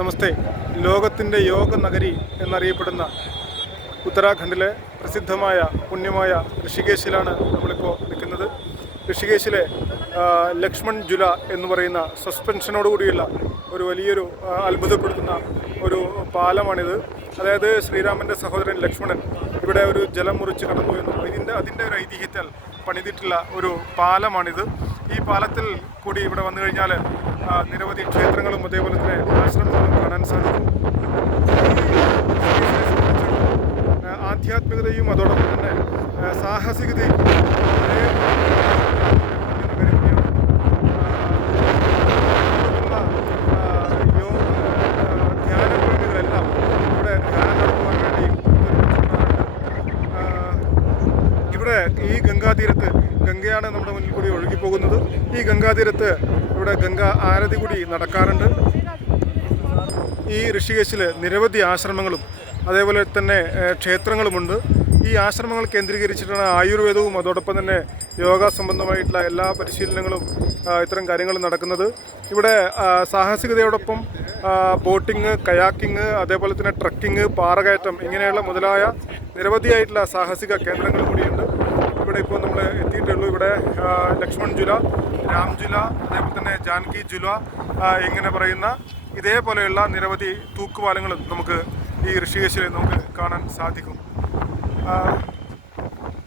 നമസ്തേ. ലോകത്തിൻ്റെ യോഗ നഗരി എന്നറിയപ്പെടുന്ന ഉത്തരാഖണ്ഡിലെ പ്രസിദ്ധമായ പുണ്യമായ ഋഷികേശിലാണ് നമ്മളിപ്പോൾ നിൽക്കുന്നത്. ഋഷികേശിലെ ലക്ഷ്മൺ ജുല എന്ന് പറയുന്ന സസ്പെൻഷനോടുകൂടിയുള്ള ഒരു വലിയൊരു അത്ഭുതപ്പെടുത്തുന്ന ഒരു പാലമാണിത്. അതായത് ശ്രീരാമൻ്റെ സഹോദരൻ ലക്ഷ്മണൻ ഇവിടെ ഒരു ജലം മുറിച്ച് കടന്നു എന്നും അതിൻ്റെ ഒരു ഐതിഹ്യത്താൽ പണിതിട്ടുള്ള ഒരു പാലമാണിത്. ഈ പാലത്തിൽ കൂടി ഇവിടെ വന്നു കഴിഞ്ഞാൽ നിരവധി ക്ഷേത്രങ്ങളും അതേപോലെ തന്നെ ആശ്രമങ്ങളും കാണാൻ സാധിക്കും. ആധ്യാത്മികതയും അതോടൊപ്പം തന്നെ സാഹസികതയും ധ്യാനപ്രേമികളെല്ലാം ഇവിടെ ധ്യാനം നടത്തുവാൻ വേണ്ടി ഇവിടെ ഈ ഗംഗാതീരത്ത് ഗംഗയാണ് നമ്മുടെ മുന്നിൽ കൂടി ഒഴുകിപ്പോകുന്നത്. ഈ ഗംഗാതീരത്ത് ഇവിടെ ഗംഗാ ആരതി കൂടി നടക്കാറുണ്ട്. ഈ ഋഷികേശിൽ നിരവധി ആശ്രമങ്ങളും അതേപോലെ തന്നെ ക്ഷേത്രങ്ങളുമുണ്ട്. ഈ ആശ്രമങ്ങൾ കേന്ദ്രീകരിച്ചിട്ടാണ് ആയുർവേദവും അതോടൊപ്പം തന്നെ യോഗ സംബന്ധമായിട്ടുള്ള എല്ലാ പരിശീലനങ്ങളും ഇത്തരം കാര്യങ്ങളും നടക്കുന്നത്. ഇവിടെ സാഹസികതയോടൊപ്പം ബോട്ടിങ്, കയാക്കിങ്, അതേപോലെ തന്നെ ട്രക്കിങ്, പാറകയറ്റം ഇങ്ങനെയുള്ള മുതലായ നിരവധിയായിട്ടുള്ള സാഹസിക കേന്ദ്രങ്ങൾ കൂടിയുണ്ട്. ഇവിടെ ഇപ്പോൾ നമ്മൾ എത്തിയിട്ടുള്ളൂ. ഇവിടെ ലക്ഷ്മൺ ജുല, രാം ജുല, അതേപോലെ തന്നെ ജാൻകി ജുല ഇങ്ങനെ പറയുന്ന ഇതേപോലെയുള്ള നിരവധി തൂക്കുപാലങ്ങളും നമുക്ക് ഈ ഋഷികേശിൽ നമുക്ക് കാണാൻ സാധിക്കും.